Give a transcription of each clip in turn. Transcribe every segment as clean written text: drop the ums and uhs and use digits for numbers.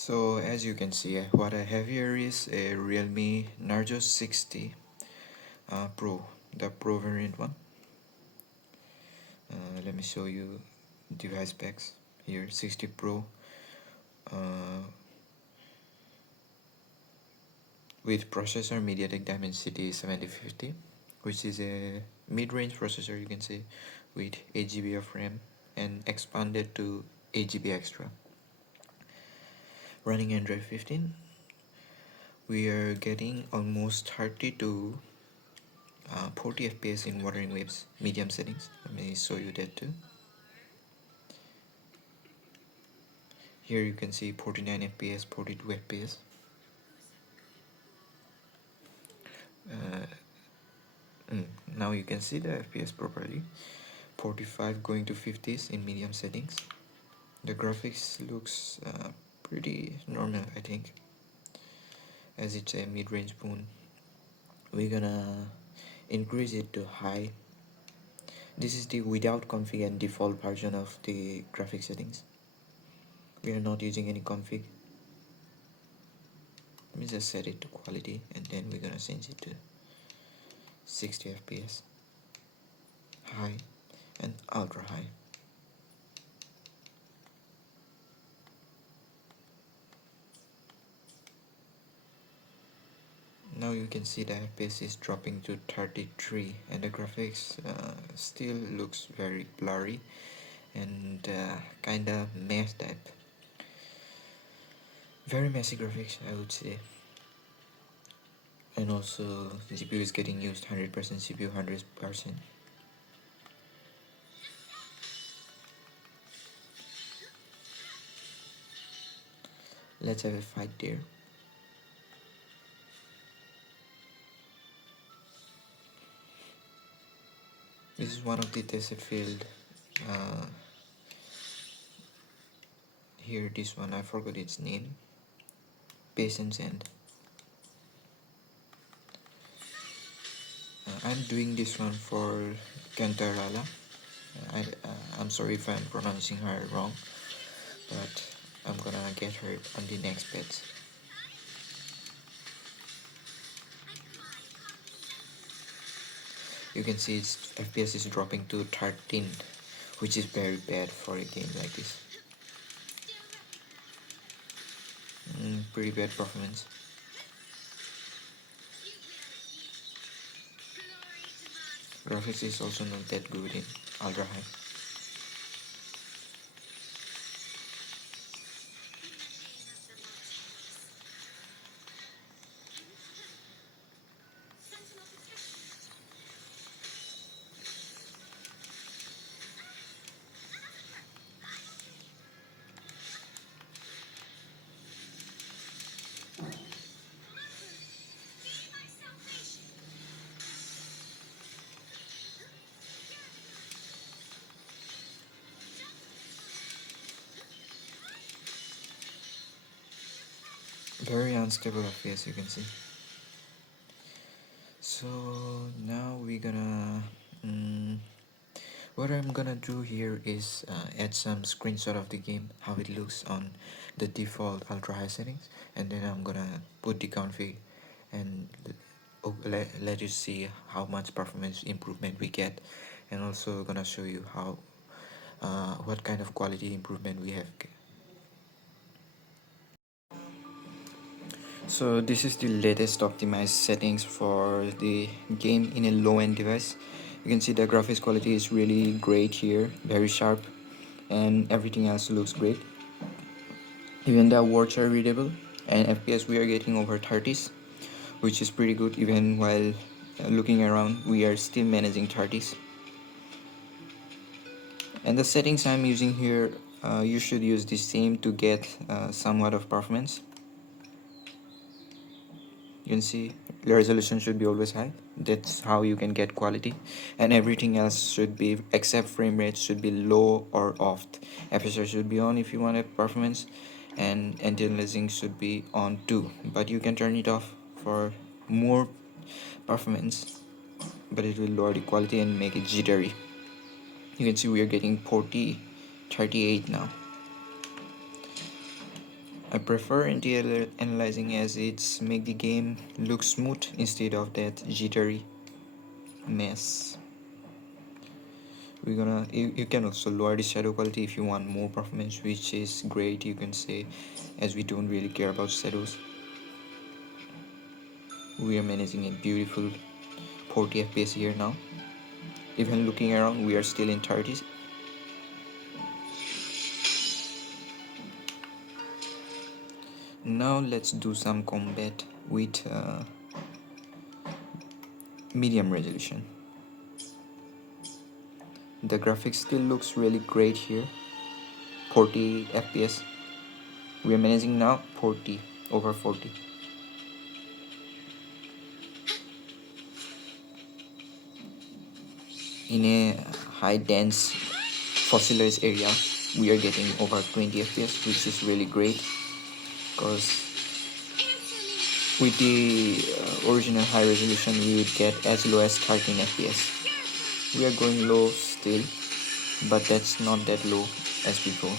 So as you can see, what I have here is a Realme Narzo 60 Pro, the Pro variant one. Let me show you device specs here. 60 Pro with processor MediaTek Dimensity 7050, which is a mid-range processor, you can say, with 8 GB of RAM and expanded to 8 GB extra. Running Android 15, we are getting almost 30 to 40 fps in watering waves medium settings. Let me show you that too. Here you can see 49 fps, 42 fps. Now you can see the fps properly. 45 going to 50s in medium settings. The graphics looks pretty normal, I think, as it's a mid-range phone. We're gonna increase it to high. This is the without config and default version of the graphic settings. We are not using any config. Let me just set it to quality, and then we're gonna change it to 60 fps, high and ultra high. Now you can see the fps is dropping to 33, and the graphics still looks very blurry and kinda mess type. Very messy graphics, I would say. And also the GPU is getting used 100%, CPU 100%. Let's have a fight there. This is one of the tested field. Here, this one, I forgot its name. Patience End. I'm doing this one for Kantarala. I'm sorry if I'm pronouncing her wrong, but I'm gonna get her on the next patch. You can see its FPS is dropping to 13, which is very bad for a game like this. Pretty bad performance. Graphics is also not that good in ultra high. Very unstable FPS, you can see. So now we're gonna what I'm gonna do here is add some screenshot of the game, how it looks on the default ultra high settings, and then I'm gonna put the config and let you see how much performance improvement we get, and also gonna show you how what kind of quality improvement we have. So this is the latest optimized settings for the game in a low-end device. You can see the graphics quality is really great here, very sharp, and everything else looks great. Even the words are readable, and FPS we are getting over 30s, which is pretty good. Even while looking around, we are still managing 30s. And the settings I'm using here, you should use the same to get somewhat of performance. You can see the resolution should be always high. That's how you can get quality, and everything else should be, except frame rate, should be low or off. FSR should be on if you want a performance, and anti-aliasing should be on too, but you can turn it off for more performance, but it will lower the quality and make it jittery. You can see we are getting 40 38 now. I prefer anti-aliasing as it's make the game look smooth instead of that jittery mess. You can also lower the shadow quality if you want more performance, which is great, you can say, as we don't really care about shadows. We are managing a beautiful 40 fps here now. Even looking around, we are still in 30s. Now let's do some combat with medium resolution. The graphics still looks really great here. 40 fps. We are managing now 40 over 40. In a high dense fossilized area, we are getting over 20 fps, which is really great, because with the original high resolution we would get as low as 13 fps. We are going low still, but that's not that low as before.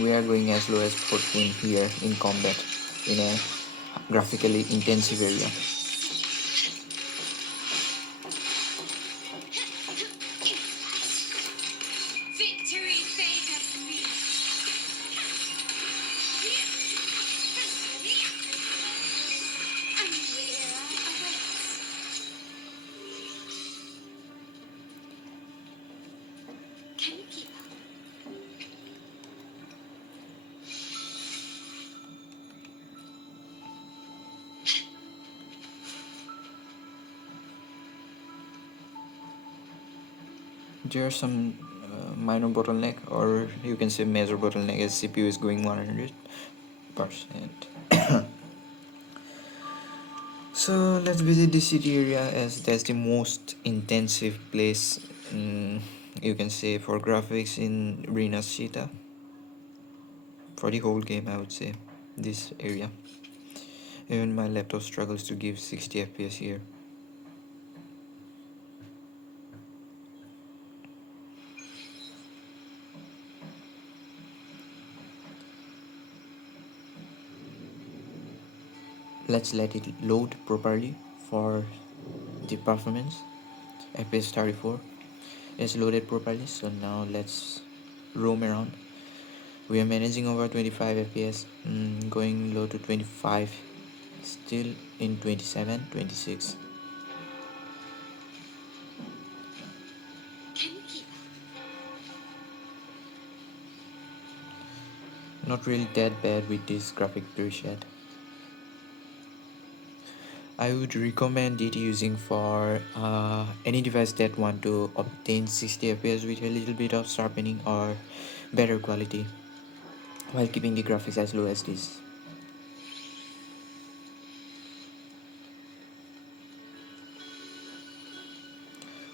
We are going as low as 14 here in combat in a graphically intensive area. There are some minor bottleneck, or you can say major bottleneck, as CPU is going 100%. So let's visit the city area, as that's the most intensive place, you can say, for graphics in Rena's Cheetah. For the whole game, I would say, this area. Even my laptop struggles to give 60 fps here. Let's let it load properly for the performance. fps 34 is loaded properly, so now let's roam around. We are managing over 25 fps, going low to 25, still in 27, 26. Not really that bad with this graphic preset. I would recommend it using for any device that want to obtain 60 fps with a little bit of sharpening or better quality, while keeping the graphics as low as this.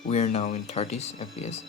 We are now in 30s fps.